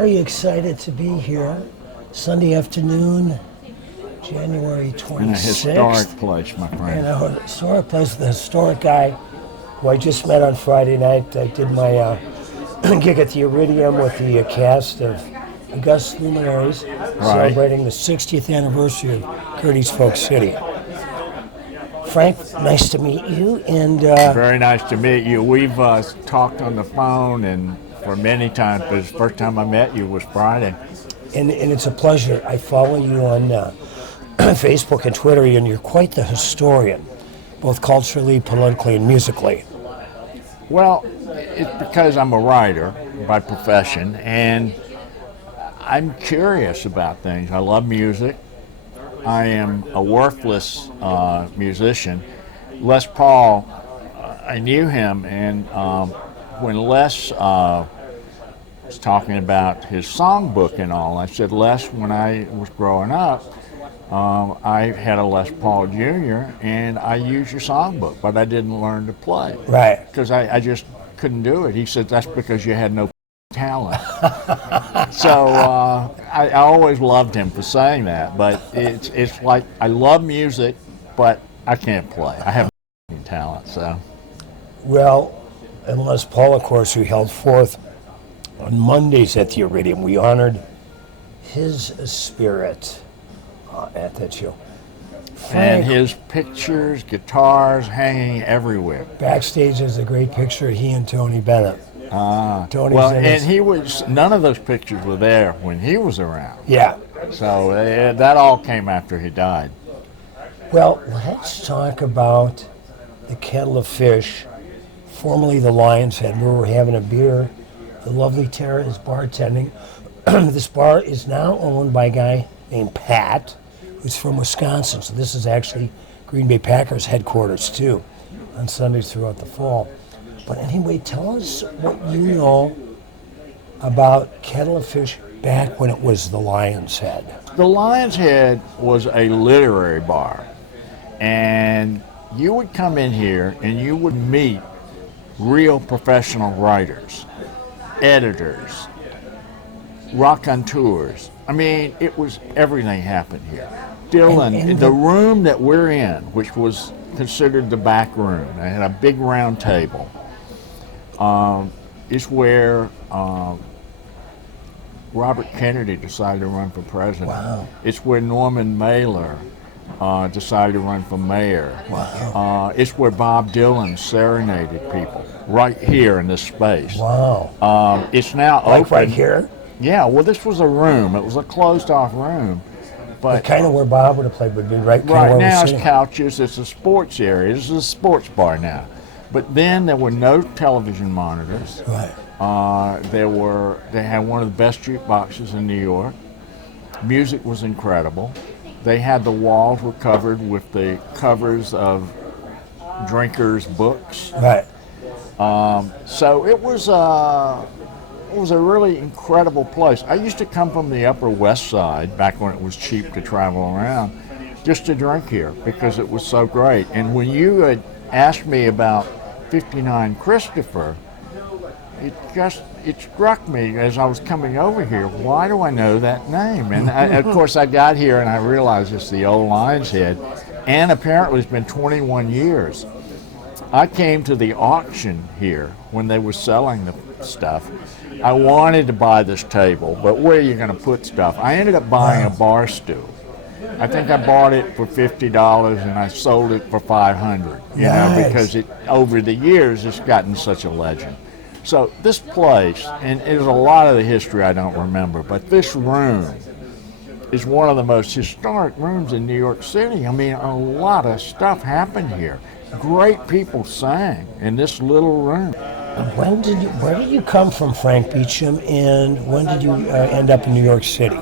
very excited to be here. Sunday afternoon, January 26th. In a historic place, my friend. In a historic place, the historic guy who I just met on Friday night. I did my gig at the Iridium with the cast of August Luminaries, celebrating the 60th anniversary of Gertie's Folk City. Frank, nice to meet you. And very nice to meet you. We've talked on the phone and for many times, but the first time I met you was Friday. And it's a pleasure. I follow you on Facebook and Twitter, and you're quite the historian, both culturally, politically, and musically. Well, it's because I'm a writer by profession, and I'm curious about things. I love music. I am a worthless musician. Les Paul, I knew him, and when Les was talking about his songbook and all, I said, Les, when I was growing up, I had a Les Paul Jr., and I used your songbook, but I didn't learn to play. Right. Because I just couldn't do it. He said, that's because you had no talent. So I always loved him for saying that, but it's like I love music, but I can't play. I have no talent, so. Well, and Les Paul, of course, who held forth on Mondays at the Iridium, we honored his spirit at that show. And his pictures, guitars hanging everywhere. Backstage is a great picture of he and Tony Bennett. Tony's well, and he was, none of those pictures were there when he was around. Yeah. So that all came after he died. Well, let's talk about the Kettle of Fish, formerly the Lion's Head, where we're having a beer. The lovely Tara is bartending. This bar is now owned by a guy named Pat, who's from Wisconsin. So this is actually Green Bay Packers headquarters, too, on Sundays throughout the fall. But anyway, tell us what you know about Kettle of Fish back when it was the Lion's Head. The Lion's Head was a literary bar. And you would come in here and you would meet real professional writers, editors, raconteurs. I mean, it was everything happened here. Dylan, and the room that we're in, which was considered the back room, they had a big round table, is where Robert Kennedy decided to run for president. Wow. It's where Norman Mailer decided to run for mayor. Wow. It's where Bob Dylan serenaded people, right here in this space. Wow. It's now like open. Right here? Yeah, well, this was a room. It was a closed-off room. But kind of where Bob would have played would be right where now it's couches. It's a sports area. This is a sports bar now. But then there were no television monitors. Right. They had one of the best jukeboxes in New York. Music was incredible. They had the walls were covered with the covers of drinkers' books. Right. So it was a really incredible place. I used to come from the Upper West Side back when it was cheap to travel around, just to drink here because it was so great. And when you had asked me about 59 Christopher, it struck me as I was coming over here, why do I know that name? And of course I got here and I realized it's the old Lion's Head, and apparently it's been 21 years. I came to the auction here when they were selling the stuff. I wanted to buy this table, but where are you going to put stuff? I ended up buying a bar stool. I think I bought it for $50 and I sold it for $500. You know, because over the years it's gotten such a legend. So this place, and there's a lot of the history I don't remember, but this room is one of the most historic rooms in New York City. I mean, a lot of stuff happened here. Great people sang in this little room. Where did you come from, Frank Beacham, and when did you end up in New York City?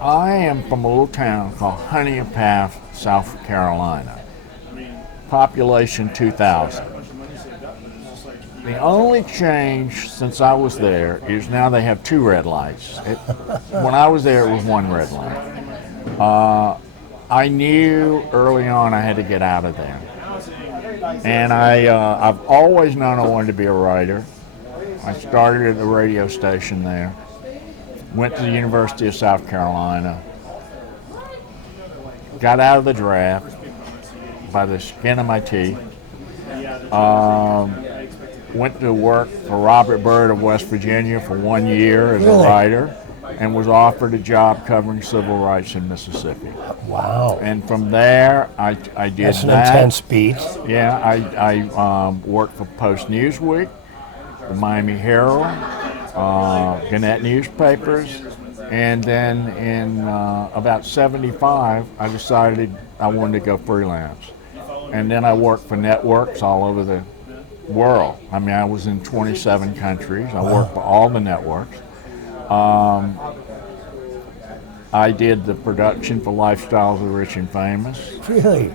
I am from a little town called Honeypath, South Carolina. Population 2,000. The only change since I was there is now they have 2 red lights. When I was there, it was 1 red light. I knew early on I had to get out of there. And I've always known I wanted to be a writer. I started at a radio station there. Went to the University of South Carolina. Got out of the draft by the skin of my teeth. Went to work for Robert Byrd of West Virginia for 1 year as a writer, and was offered a job covering civil rights in Mississippi. Wow. And from there, I did That's an that. intense beat. Yeah, I worked for Post Newsweek, the Miami Herald, Gannett newspapers, and then in about 75, I decided I wanted to go freelance. And then I worked for networks all over the world. I mean, I was in 27 countries. I worked for all the networks. I did the production for Lifestyles of the Rich and Famous. Really?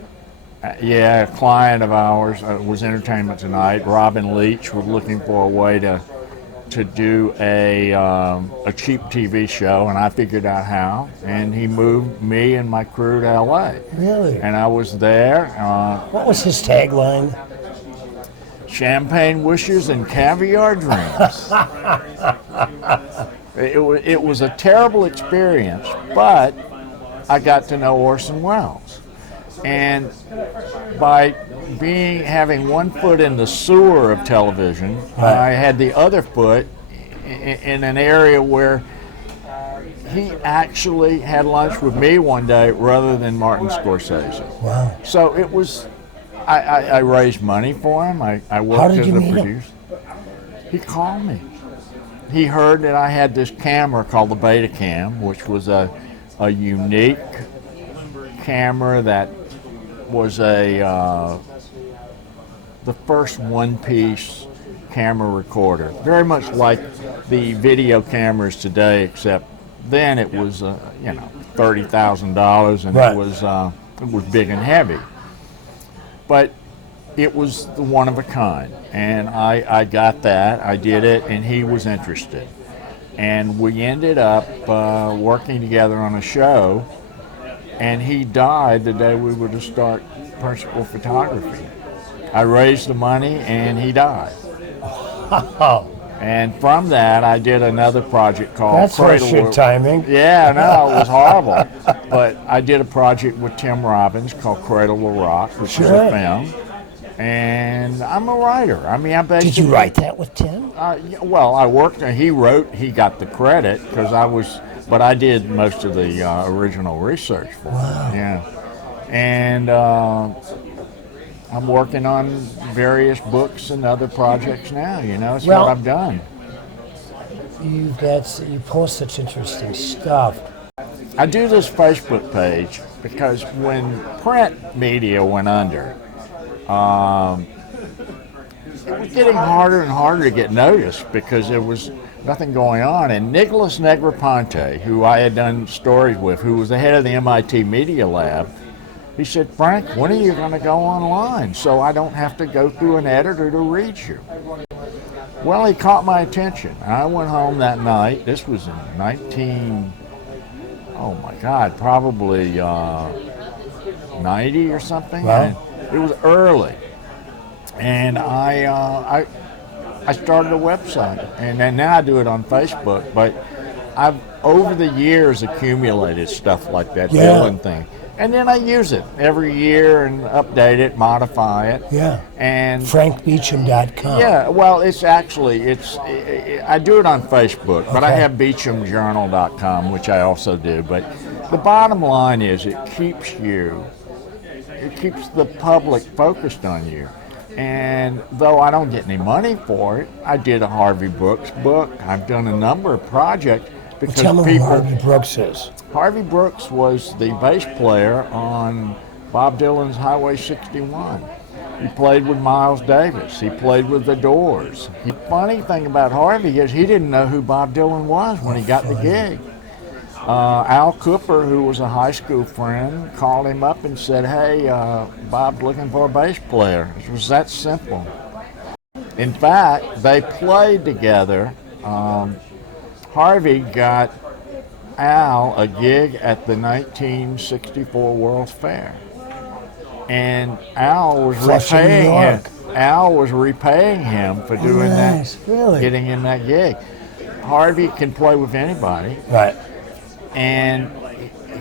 Yeah, a client of ours was Entertainment Tonight. Robin Leach was looking for a way to do a cheap TV show, and I figured out how. And he moved me and my crew to LA. Really? And I was there. What was his tagline? Champagne wishes and caviar dreams. It was a terrible experience, but I got to know Orson Welles. And by having one foot in the sewer of television, I had the other foot in an area where he actually had lunch with me one day rather than Martin Scorsese. Wow. So it was, I raised money for him. I worked as a producer. He called me. He heard that I had this camera called the Betacam, which was a unique camera that was the first one-piece camera recorder, very much like the video cameras today, except then it was $30,000 and it was big and heavy. But it was the one of a kind, and I got that. I did it, and he was interested, and we ended up working together on a show. And he died the day we were to start principal photography. I raised the money, and he died. And from that, I did another project called That's horseshit timing. Yeah, no, it was horrible. But I did a project with Tim Robbins called Cradle Will Rock, which is a film. And I'm a writer. I mean, I basically... Did you write that with Tim? Well, I worked, and he wrote, he got the credit, because I was... But I did most of the original research for it. Yeah. And I'm working on various books and other projects now, It's what I've done. You post such interesting stuff. I do this Facebook page because when print media went under, it was getting harder and harder to get noticed because there was nothing going on. And Nicholas Negroponte, who I had done stories with, who was the head of the MIT Media Lab, he said, "Frank, when are you going to go online so I don't have to go through an editor to read you?" Well, he caught my attention. I went home that night. This was in probably 90 or something. Wow. And it was early. And I started a website, and then now I do it on Facebook. But I've over the years accumulated stuff like that, Dylan thing, and then I use it every year and update it, modify it. Yeah. And FrankBeacham.com. Yeah. Well, I do it on Facebook, but I have BeachamJournal.com, which I also do. But the bottom line is, it keeps the public focused on you. And though I don't get any money for it, I did a Harvey Brooks book. I've done a number of projects because Tell me who Harvey Brooks is. Harvey Brooks was the bass player on Bob Dylan's Highway 61. He played with Miles Davis. He played with The Doors. The funny thing about Harvey is he didn't know who Bob Dylan was when he got the gig. Al Cooper, who was a high school friend, called him up and said, "Hey, Bob's looking for a bass player." It was that simple. In fact, they played together. Harvey got Al a gig at the 1964 World's Fair. And Al was repaying him. Al was repaying him for doing Nice, that, really? getting in that gig. Harvey can play with anybody, Right. and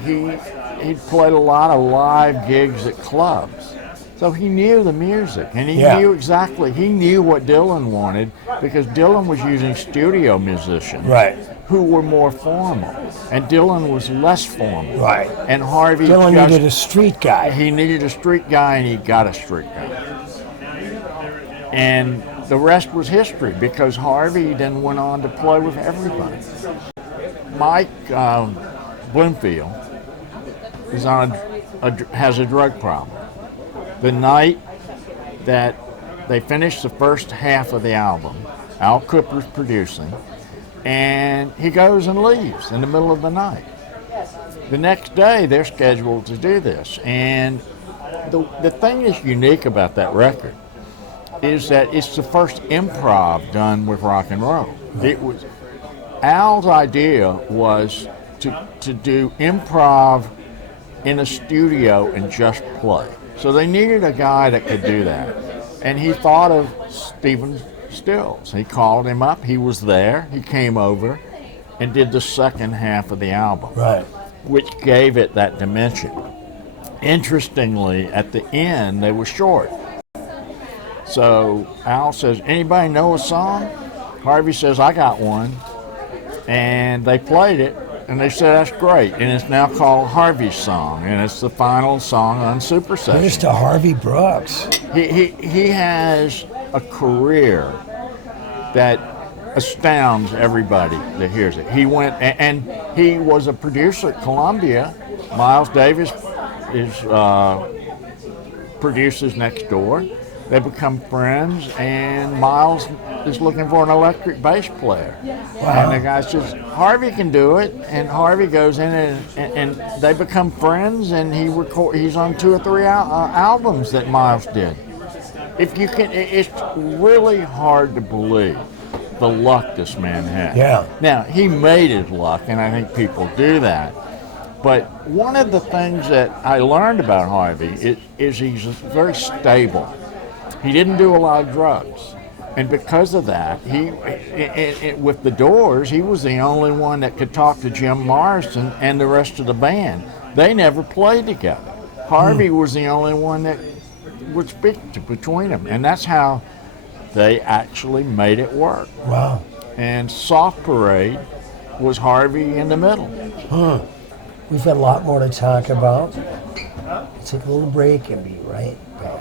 he played a lot of live gigs at clubs. So he knew the music, and he Yeah. knew what Dylan wanted, because Dylan was using studio musicians Right. who were more formal, and Dylan was less formal. Right. And Harvey Dylan just, needed a street guy. he needed a street guy, and he got a street guy. And the rest was history, because Harvey then went on to play with everybody. Mike Bloomfield is has a drug problem. The night that they finished the first half of the album, Al Kooper's producing, and he goes and leaves in the middle of the night. The next day, they're scheduled to do this. And the thing that's unique about that record is that it's the first improv done with rock and roll. It was Al's idea was to do improv in a studio and just play. So they needed a guy that could do that. And he thought of Stephen Stills. He called him up. He was there. He came over and did the second half of the album, Right. which gave it that dimension. Interestingly, at the end, they were short. So Al says, anybody know a song? Harvey says, I got one. And they played it, and they said, that's great. And it's now called Harvey's Song, and it's the final song on Super Session. Here's to Harvey Brooks. He has a career that astounds everybody that hears it. He went, and he was a producer at Columbia. Miles Davis produces next door. They become friends, and Miles is looking for an electric bass player. Wow. And the guy says, Harvey can do it, and Harvey goes in and they become friends, and he's on 2 or 3 albums that Miles did. It's really hard to believe the luck this man had. Yeah. Now, he made his luck, and I think people do that. But one of the things that I learned about Harvey is he's very stable. He didn't do a lot of drugs. And because of that, with the Doors, he was the only one that could talk to Jim Morrison and the rest of the band. They never played together. Harvey was the only one that would speak between them. And that's how they actually made it work. Wow. And Soft Parade was Harvey in the middle. We've got a lot more to talk about. Let's take a little break and be right back.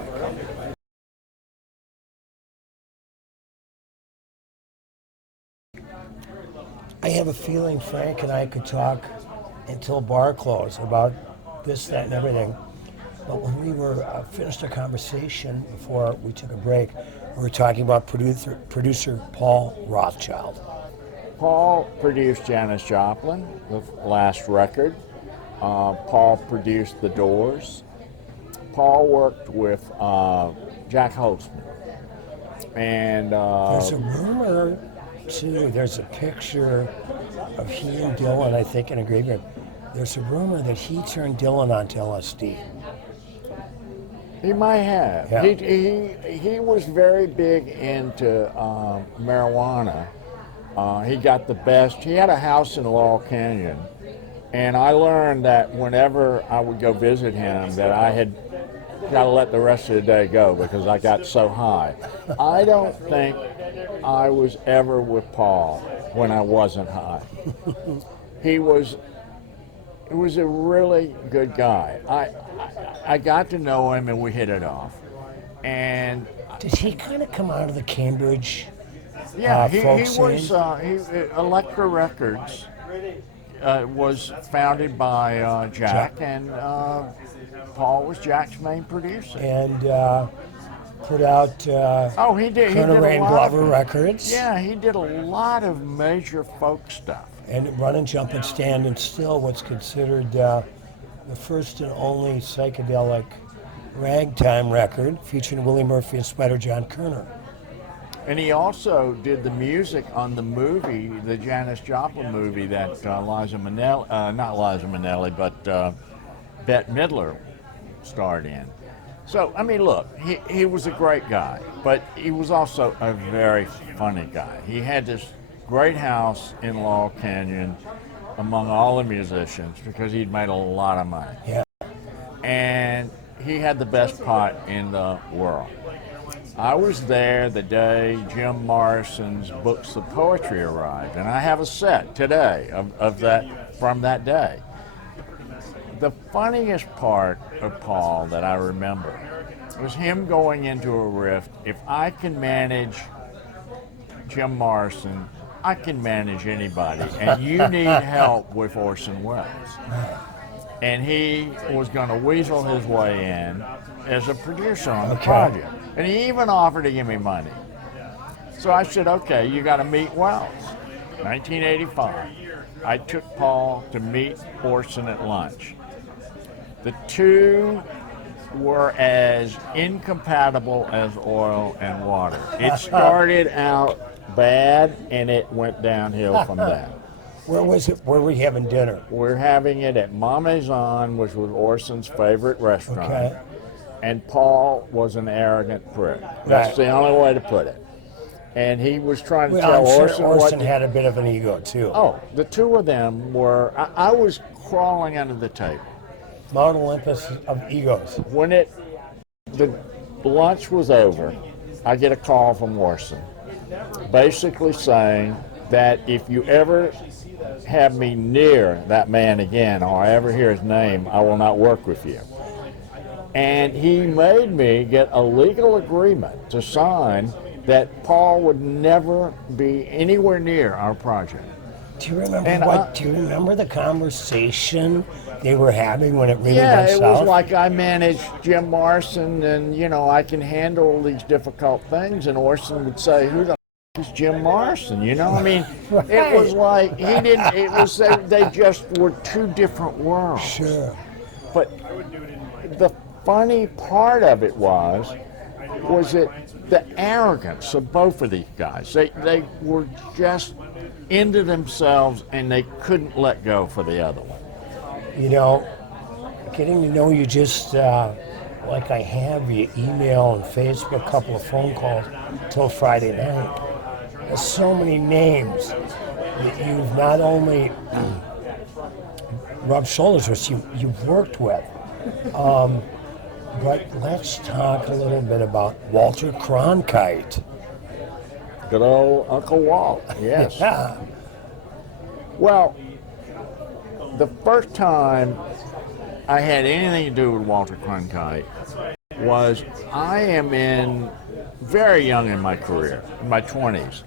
I have a feeling Frank and I could talk until bar close about this, that, and everything. But when we were finished our conversation before we took a break, we were talking about producer Paul Rothchild. Paul produced Janis Joplin, the last record. Paul produced The Doors. Paul worked with Jack Holtzman. And There's a rumor, too, there's a picture of he and Dylan, I think, in a graveyard. There's a rumor that he turned Dylan onto LSD. he might have. Yeah. He was very big into marijuana. He got the best. He had a house in Laurel Canyon. And I learned that whenever I would go visit him, that I had got to let the rest of the day go because I got so high. I don't think I was ever with Paul when I wasn't high. He was a really good guy. I got to know him and we hit it off. And Did he kind of come out of the Cambridge yeah, he folk was scene? Elektra Records was founded by Jack, and Paul was Jack's main producer. And put out He did Colonel a Rain lot Glover of, Records. Yeah, he did a lot of major folk stuff. And Run and Jump and Stand and Still, what's considered the first and only psychedelic ragtime record featuring Willie Murphy and Spider John Kerner. And he also did the music on the movie, the Janis Joplin movie that Liza Minnelli, not Liza Minnelli, but Bette Midler starred in. So, I mean, look, he was a great guy, but he was also a very funny guy. He had this great house in Laurel Canyon among all the musicians because he'd made a lot of money. Yeah. And he had the best pot in the world. I was there the day Jim Morrison's books of poetry arrived, and I have a set today of that from that day. The funniest part of Paul that I remember was him going into a riff. If I can manage Jim Morrison, I can manage anybody, and you need help with Orson Welles. And he was going to weasel his way in as a producer on the project. And he even offered to give me money. So I said, okay, you got to meet Welles. 1985. I took Paul to meet Orson at lunch. The two were as incompatible as oil and water. It started out bad, and it went downhill from that. Where was it? Where were we having dinner? We're having it at Ma Maison, which was Orson's favorite restaurant. Okay. And Paul was an arrogant prick. That's the only way to put it. And he was trying to tell I'm Orson sure what... Orson had a bit of an ego, too. Oh, the two of them were... I was crawling under the table. Mount Olympus of egos. When the lunch was over, I get a call from Orson, basically saying that if you ever have me near that man again, or I ever hear his name, I will not work with you. And he made me get a legal agreement to sign that Paul would never be anywhere near our project. Do you remember do you remember the conversation they were having when it really Yeah, went it south? was like I managed Jim Morrison, and I can handle these difficult things. And Orson would say, "Who the f- is Jim Morrison?" I mean, Right. It was like he didn't. It was they just were two different worlds. Sure. But the funny part of it was it the arrogance of both of these guys. They were just into themselves, and they couldn't let go for the other one. Getting to know you just like I have via email and Facebook, a couple of phone calls till Friday night. There's so many names that you've not only rubbed shoulders with, you've worked with. But let's talk a little bit about Walter Cronkite. Good old Uncle Walt, yes. Yeah. Well, the first time I had anything to do with Walter Cronkite was I am very young in my career, in my 20s.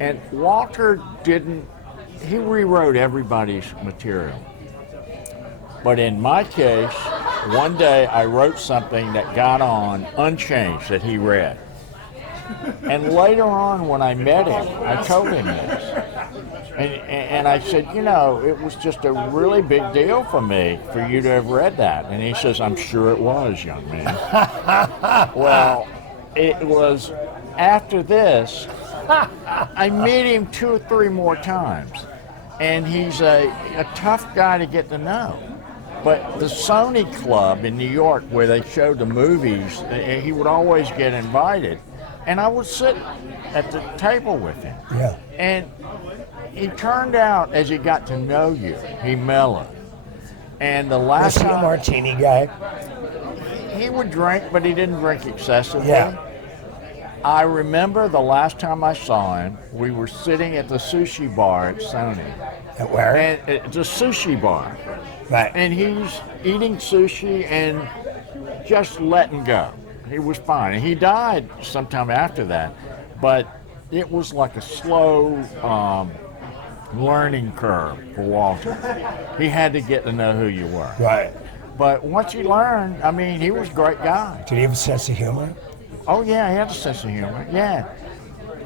And Walter he rewrote everybody's material. But in my case, one day I wrote something that got on unchanged that he read. And later on when I met him, I told him this. And I said, it was just a really big deal for me for you to have read that. And he says, I'm sure it was, young man. Well, it was after this, I meet him 2 or 3 more times. And he's a tough guy to get to know. But the Sony Club in New York, where they showed the movies, he would always get invited. And I would sit at the table with him. Yeah. And he turned out, as he got to know you, he mellowed. And the last Was he a time martini guy? he would drink, but he didn't drink excessively. Yeah. I remember the last time I saw him, we were sitting at the sushi bar at Sony. At where? And it's a sushi bar. Right. And he's eating sushi and just letting go. He was fine. And he died sometime after that. But it was like a slow learning curve for Walter. He had to get to know who you were. Right. But once he learned, I mean, he was a great guy. Did he have a sense of humor? Oh, yeah, he had a sense of humor. Yeah.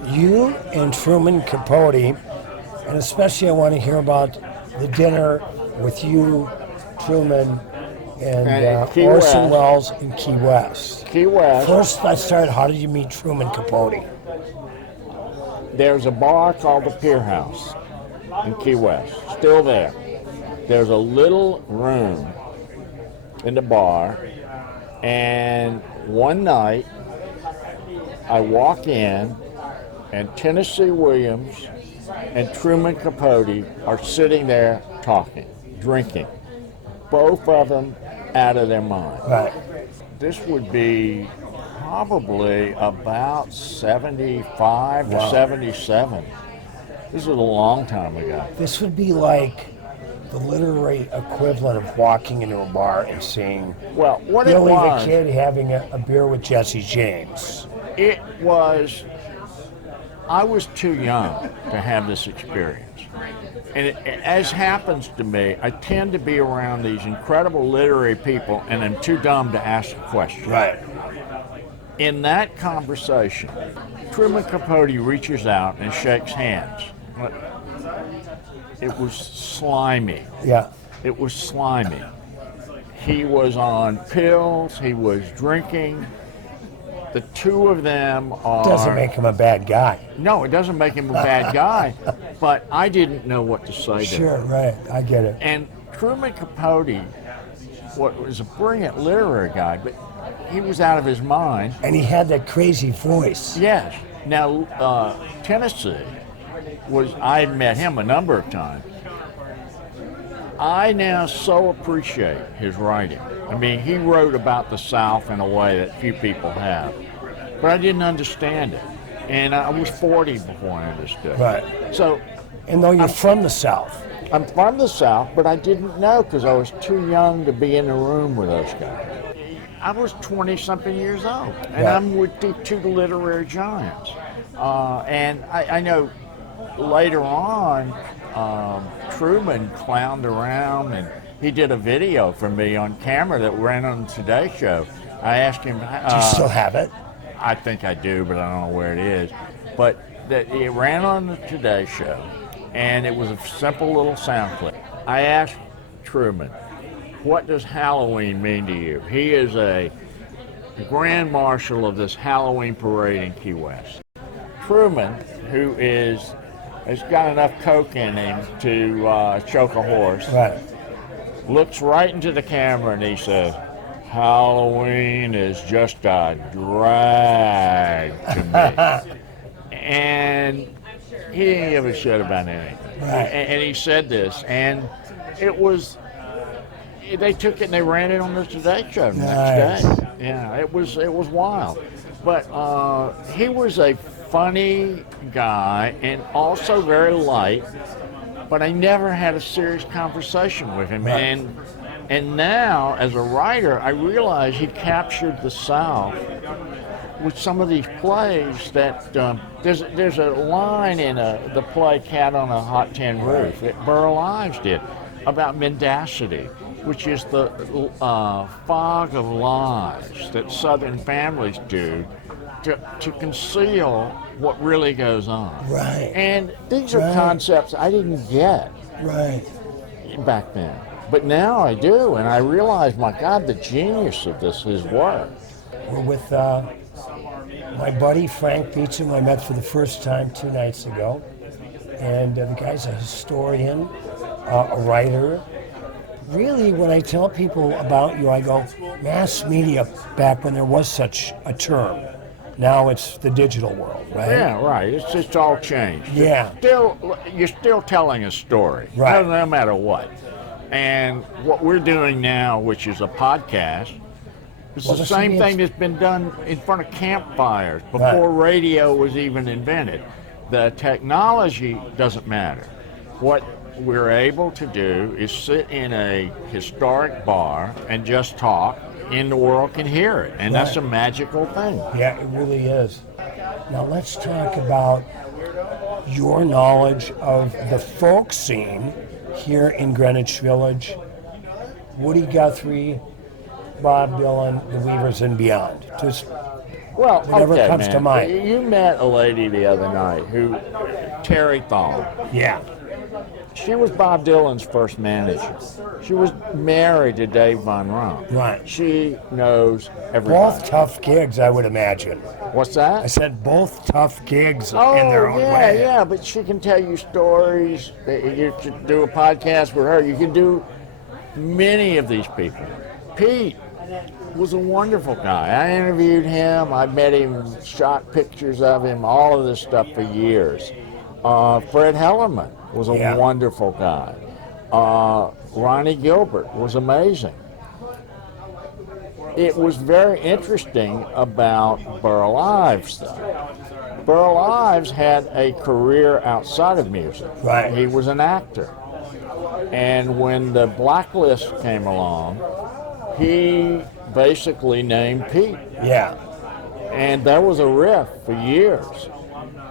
You and Truman Capote, and especially I want to hear about the dinner with you, Truman, and Key Orson West. Welles in Key West. Key West. First, let's start. How did you meet Truman Capote? There's a bar called the Pier House in Key West, still there. There's a little room in the bar, and one night, I walk in, and Tennessee Williams and Truman Capote are sitting there talking, drinking. Both of them out of their mind. Right. This would be probably about 75 or 77. This is a long time ago. This would be like the literary equivalent of walking into a bar and seeing Well, what it Billy the was, Kid having a beer with Jesse James. I was too young to have this experience. And as happens to me, I tend to be around these incredible literary people, and I'm too dumb to ask a question. Right. In that conversation, Truman Capote reaches out and shakes hands. It was slimy. Yeah. It was slimy. He was on pills. He was drinking. The two of them are... Doesn't make him a bad guy. No, it doesn't make him a bad guy, but I didn't know what to say to Sure, him. right. I get it. And Truman Capote was a brilliant literary guy, but he was out of his mind. And he had that crazy voice. Yes. Now, Tennessee I met him a number of times. I now so appreciate his writing. I mean, he wrote about the South in a way that few people have. But I didn't understand it. And I was 40 before I understood. Right. So, And though you're from the South. I'm from the South, but I didn't know because I was too young to be in the room with those guys. I was 20-something years old, and Right. I'm with the two literary giants. And I know later on, Truman clowned around, and he did a video for me on camera that ran on the Today Show. I asked him... Do you still have it? I think I do, but I don't know where it is. But it ran on the Today Show, and it was a simple little sound clip. I asked Truman, what does Halloween mean to you? He is a grand marshal of this Halloween parade in Key West. Truman, who has got enough coke in him to choke a horse, Right. looks right into the camera and he says, Halloween is just a drag to me. And he didn't give a shit about anything. Right. And he said this, and it was, they took it and they ran it on the Today Show the next day. Yeah, it was wild. But he was a funny guy and also very light, but I never had a serious conversation with him. Right. And now, as a writer, I realize he captured the South with some of these plays that there's a line in the play Cat on a Hot Tin Roof that Burl Ives did about mendacity, which is the fog of lies that Southern families do to conceal what really goes on. Right. And these are Right. concepts I didn't get Right. back then. But now I do, and I realize, my God, the genius of his work. We're with my buddy Frank Beacham, I met for the first time 2 nights ago. And the guy's a historian, a writer. Really, when I tell people about you, I go, mass media back when there was such a term. Now it's the digital world, right? Yeah, right. It's all changed. Yeah. You're still telling a story, Right. no matter what. And what we're doing now, which is a podcast, is Well, the this same would be thing that's been done in front of campfires before radio was even invented. The technology doesn't matter. What we're able to do is sit in a historic bar and just talk, and the world can hear it. And that's a Right. magical thing. Yeah, it really is. Now let's talk about your knowledge of the folk scene here in Greenwich Village. Woody Guthrie, Bob Dylan, the Weavers, and beyond. Just Well, whatever okay, comes man. to mind. You met a lady the other night Terry Thal. yeah, She was Bob Dylan's first manager. She was married to Dave Von Rom. right. She knows everybody. Both tough gigs, I would imagine. What's I that? said both tough gigs Oh, in their own way. yeah, but she can tell you stories. You can do a podcast with her. You can do many of these people. Pete was a wonderful guy. I interviewed him. I met him, shot pictures of him, all of this stuff for years. Fred Hellerman was a Yeah. wonderful guy. Ronnie Gilbert was amazing. It was very interesting about Burl Ives, though. Burl Ives had a career outside of music. Right. He was an actor. And when the Blacklist came along, he basically named Pete. Yeah. And that was a riff for years.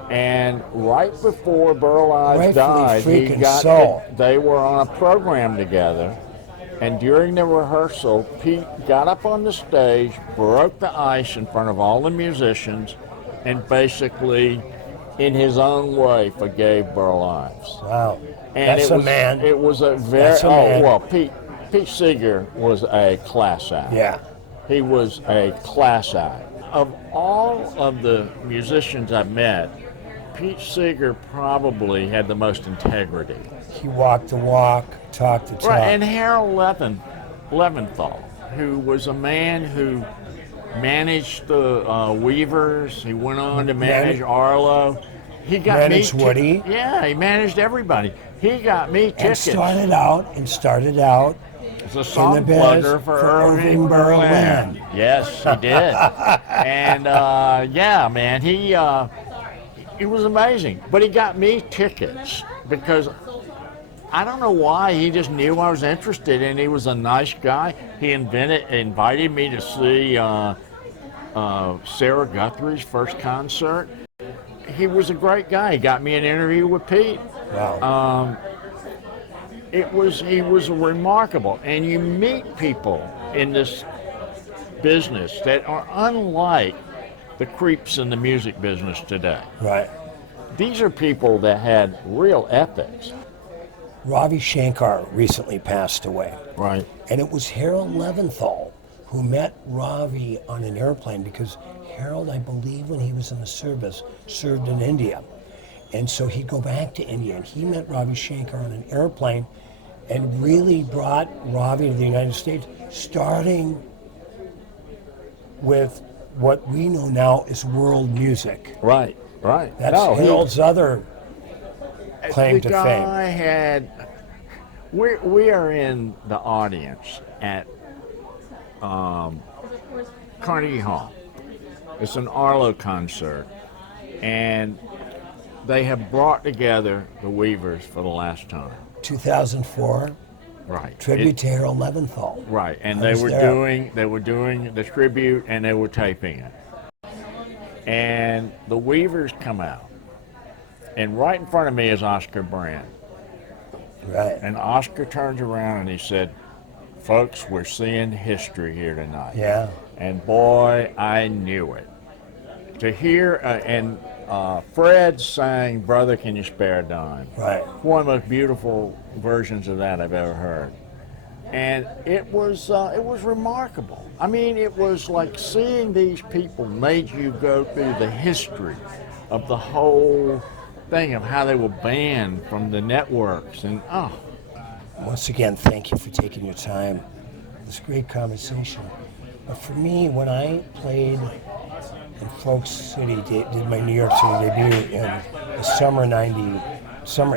And right before Burl Ives died, they were on a program together. And during the rehearsal, Pete got up on the stage, broke the ice in front of all the musicians, and basically, in his own way, forgave Burl Ives. Wow. And That's a man. It was a very, Pete Seeger was a class act. Yeah. He was a class act. Of all of the musicians I've met, Pete Seeger probably had the most integrity. He walked the walk, talked the talk. Right, and Harold Leventhal, who was a man who managed the Weavers. He went on to manage Arlo. He got managed Woody. Yeah, he managed everybody. He got me tickets. And started out as a song plugger for Irving Berlin. Yes, he did. And yeah, man, he was amazing. But he got me tickets because I don't know why. He just knew I was interested, and he was a nice guy. He invited me to see Sarah Guthrie's first concert. He was a great guy. He got me an interview with Pete. Wow. He was remarkable. And you meet people in this business that are unlike the creeps in the music business today. Right. These are people that had real ethics. Ravi Shankar recently passed away. Right. And it was Harold Leventhal who met Ravi on an airplane because Harold, I believe, when he was in the service, served in India. And so he'd go back to India, and he met Ravi Shankar on an airplane and really brought Ravi to the United States, starting with what we know now is world music. Right, right. That's Harold's other claim to fame. The guy we are in the audience at Carnegie Hall. It's an Arlo concert, and they have brought together the Weavers for the last time. 2004. Right. Tribute to Harold Leventhal. Right, and they were doing the tribute, and they were taping it. And the Weavers come out, and right in front of me is Oscar Brand. Right. And Oscar turns around and he said, "Folks, we're seeing history here tonight." Yeah. And boy, I knew it. To hear, Fred sang "Brother, Can You Spare a Dime?" Right. One of the most beautiful versions of that I've ever heard. And it was remarkable. I mean, it was like seeing these people made you go through the history of the whole thing of how they were banned from the networks. And once again, thank you for taking your time. It was a great conversation. But for me, when I played in Folk City, did my New York City debut in the summer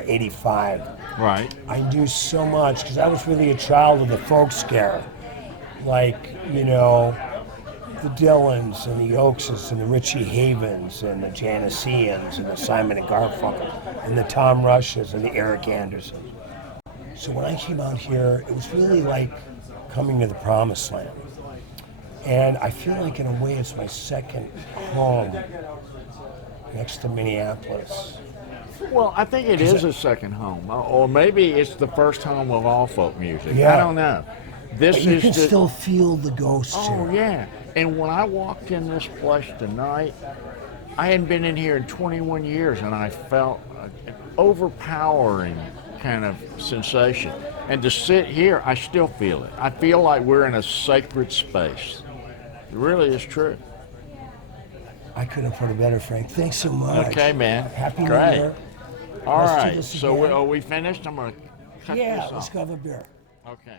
85. Right. I knew so much because I was really a child of the folk scare. Like, the Dylans and the Oakses and the Richie Havens and the Janisseans and the Simon and Garfunkel and the Tom Rushes and the Eric Andersons. So when I came out here, it was really like coming to the promised land. And I feel like in a way it's my second home next to Minneapolis. Well, I think it is a second home, or maybe it's the first home of all folk music. Yeah. I don't know. You can still feel the ghosts Oh, here. yeah. And when I walked in this place tonight, I hadn't been in here in 21 years, and I felt an overpowering kind of sensation. And to sit here, I still feel it. I feel like we're in a sacred space. It really is true. I couldn't put it better, Frank. Thanks so much. Okay, man. Happy New Great. Year. All Let's do right. this So again. are we finished? I'm going to cut this off. Let's go have a beer. Okay.